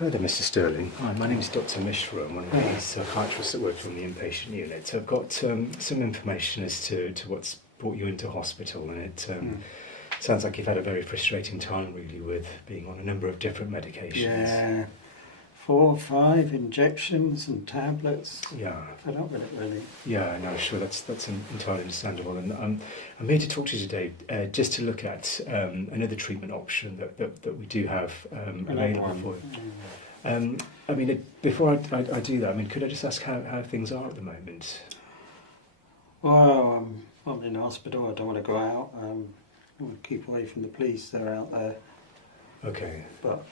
Hello there, Mr. Sterling. Hi, my name is Dr. Mishra. I'm one of the psychiatrists that work on the inpatient unit. So I've got some information as to what's brought you into hospital, and it sounds like you've had a very frustrating time, really, with being on a number of different medications. Yeah, 4 or 5 injections and tablets. Yeah. Fed up with it, really. Yeah, no, sure, that's entirely understandable. And I'm here to talk to you today just to look at another treatment option that we do have available for you. I mean, before I do that, I mean, could I just ask how things are at the moment? Well, I'm in hospital. I don't want to go out. I want to keep away from the police. They're out there. Okay. But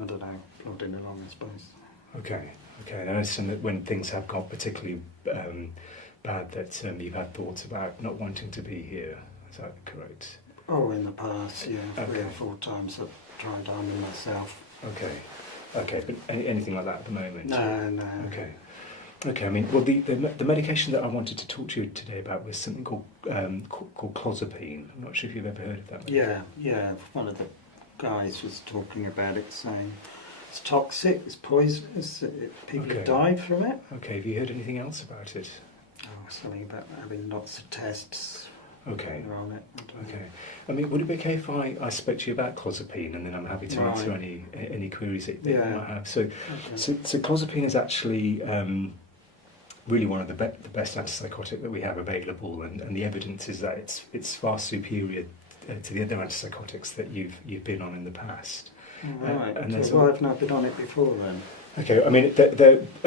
I don't know, plodding along, I suppose. Okay. And I understand that when things have got particularly bad, that you've had thoughts about not wanting to be here. Is that correct? Oh, in the past, yeah, Okay. 3 or 4 times I've tried harming myself. Okay, but anything like that at the moment? No. Okay. I mean, well, the medication that I wanted to talk to you today about was something called Clozapine. I'm not sure if you've ever heard of that. Yeah. One of the guys was talking about it, saying it's toxic, it's poisonous, people have died from it. Okay, have you heard anything else about it? Oh, something about having lots of tests. Okay. On it. Okay. I mean, would it be okay if I spoke to you about Clozapine, and then I'm happy to answer Right. any queries that you might have. So Okay. Clozapine is actually really one of the best antipsychotic that we have available, and the evidence is that it's far superior to the other antipsychotics that you've been on in the past. Right. And So why haven't I been on it before then? Okay, I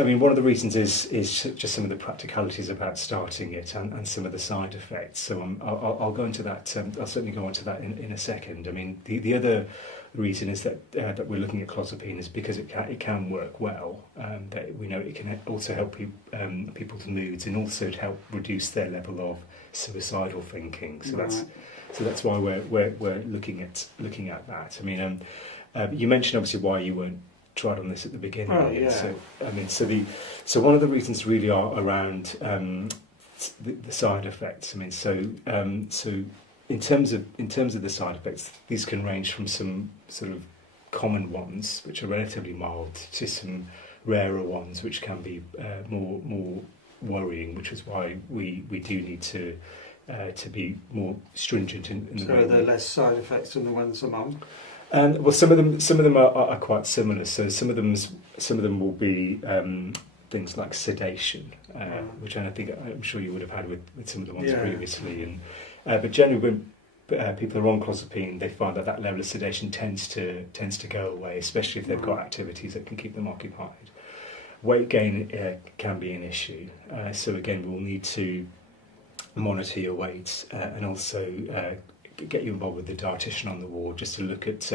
mean, one of the reasons is just some of the practicalities about starting it and some of the side effects. So I'll go into that. I'll certainly go into that in a second. I mean, the other reason is that we're looking at Clozapine is because it can work well. That we know it can also help people's moods, and also to help reduce their level of suicidal thinking. So that's why we're looking at that. I mean, you mentioned obviously why you weren't tried on this at the beginning. Oh, yeah. So I mean, so one of the reasons really are around the side effects. I mean, so in terms of the side effects, these can range from some sort of common ones, which are relatively mild, to some rarer ones, which can be more worrying. Which is why we do need to be more stringent in the So way. are there less side effects than the ones I'm on? Well, some of them are quite similar. So some of them will be things like sedation, which I'm sure you would have had with some of the ones previously. And but generally, when people are on Clozapine, they find that level of sedation tends to go away, especially if they've got activities that can keep them occupied. Weight gain can be an issue. So again, we'll need to monitor your weight and also get you involved with the dietitian on the ward, just to look at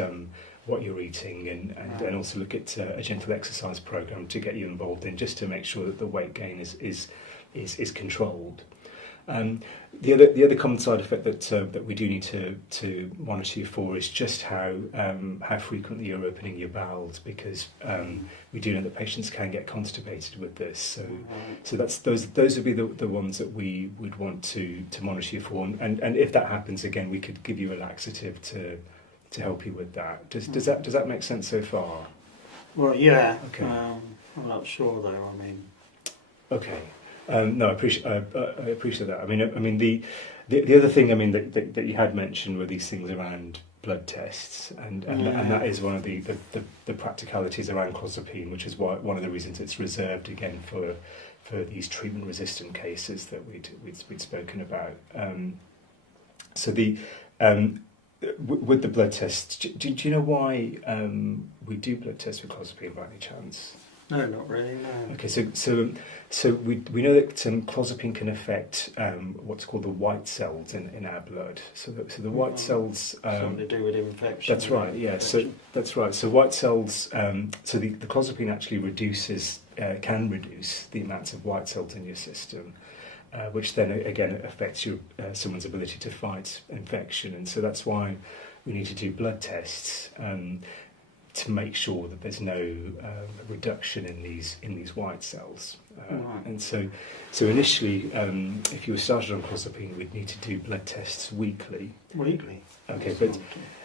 what you're eating and also look at a gentle exercise program to get you involved in, just to make sure that the weight gain is controlled. The other common side effect that we do need to monitor you for is just how frequently you're opening your bowels, because we do know that patients can get constipated with this. So those would be the ones that we would want to monitor you for, and if that happens again, we could give you a laxative to help you with that. Does that make sense so far? Well, yeah. Okay. I'm not sure though. I mean. Okay. No, I appreciate that. I mean, the other thing, I mean, that you had mentioned were these things around blood tests, and that is one of the practicalities around Clozapine, which is one of the reasons it's reserved again for these treatment-resistant cases that we'd spoken about. With the blood tests, do you know why we do blood tests with Clozapine by any chance? No, not really. No. Okay, so we know that Clozapine can affect what's called the white cells in our blood. So the white cells. Something to do with infection. That's right. Yeah. So that's right. So white cells. So the Clozapine actually can reduce the amounts of white cells in your system, which then again affects someone's ability to fight infection, and so that's why we need to do blood tests. To make sure that there's no reduction in these white cells, and so initially, if you were started on Clozapine, we'd need to do blood tests weekly. Weekly. Okay,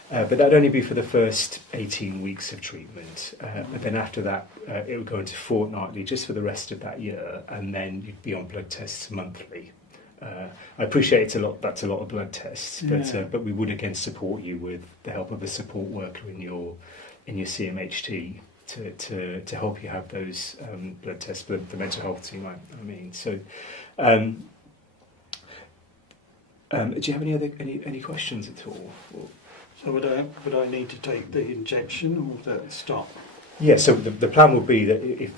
But that'd only be for the first 18 weeks of treatment. But then after that, it would go into fortnightly just for the rest of that year, and then you'd be on blood tests monthly. I appreciate that's a lot of blood tests, but we would again support you with the help of a support worker in your CMHT to help you have those blood tests, the mental health team. I mean, so. Do you have any questions at all? Or? So would I need to take the injection, or would that stop? Yeah. So the plan would be that if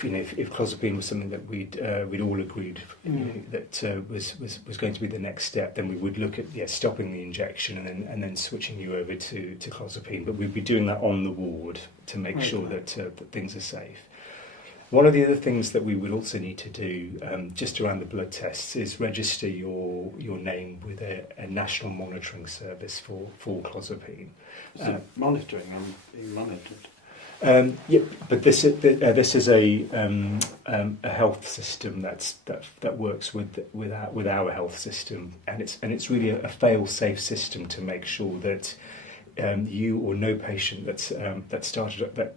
clozapine was something that we'd all agreed that was going to be the next step, then we would look at stopping the injection and then switching you over to clozapine. But we'd be doing that on the ward to make sure that things are safe. One of the other things that we would also need to do, just around the blood tests, is register your name with a national monitoring service for clozapine. Monitoring, I'm being monitored. Yeah, but this is a health system that works with our health system, and it's really a fail-safe system to make sure that you or no patient that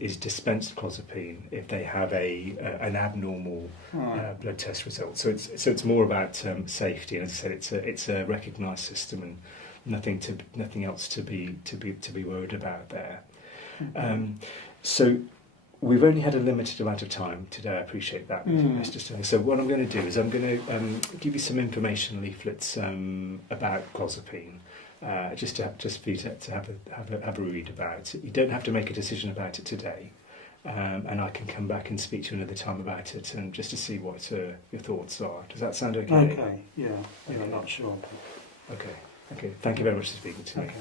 is dispensed clozapine if they have an abnormal blood test result. So it's more about safety, and as I said, it's a recognised system, and nothing else to be worried about there. So we've only had a limited amount of time today. I appreciate that. So what I'm going to do is I'm going to give you some information leaflets about clozapine. Just for you to have a read about it. You don't have to make a decision about it today, and I can come back and speak to you another time about it, and just to see what your thoughts are. Does that sound okay? Okay. Yeah. I'm not sure. Okay. Thank you very much for speaking to me. Okay.